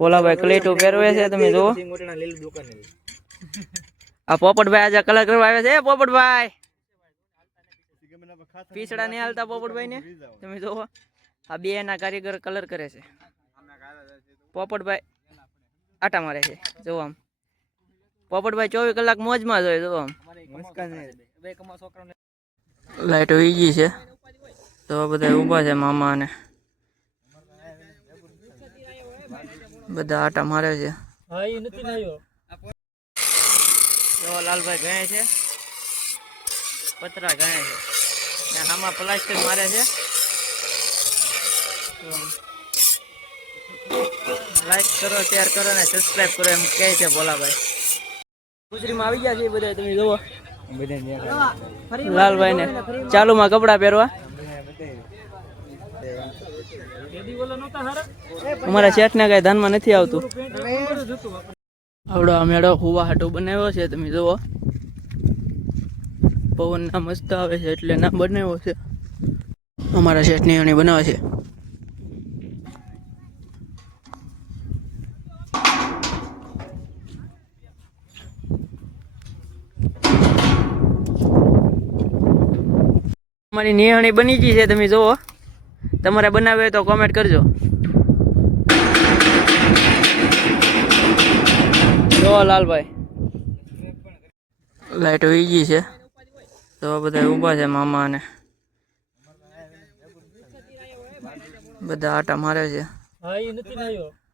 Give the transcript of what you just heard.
પોલાભાઈ ક્લેટો પહેરવે છે તમે જુઓ આ પોપટભાઈ આજે કલર કરવા આવ્યા છે પોપટભાઈ પીછડા નહીં હાલતા પોપટભાઈ ને તમે જુઓ આ બે ના કારીગર કલર કરે છે પોપટભાઈ આટા મારે છે જો આમ પોપટભાઈ 24 કલાક મોજમાં જ હોય જો આમ લાઈટ હોઈ ગઈ છે તો બધા ઊભા છે મામા ને બધા આટા મારે છે લાલભાઈ ગણે છે પતરા ગણે છે આમાં પ્લાસ્ટિક મારે છે લાઈક કરો શેર કરો ને સબસ્ક્રાઇબ કરો એમ કહે છે ભોલાભાઈ ગુજરીમાં આવી ગયા છે બધા તમે જુઓ લાલભાઈ ને ચાલુમાં કપડા પહેરવા અમારા શેઠ ને કઈ ધ્યાનમાં નથી આવતું આવડો મેળો હુવા હાટો બનાવ્યો છે તમે જુઓ પવન ના મસ્ત આવે છે એટલે ના બનાવ્યો છે અમારા શેઠ ની અણી બનાવે છે અમારી નિહાણી બની ગઈ છે તમે જુઓ તમારે બનાવે હોય તો કોમેન્ટ કરજો જો લાલભાઈ લાઈટ હોઈ ગઈ છે તો બધા ઊભા છે મામા ને બધા આટા મારે છે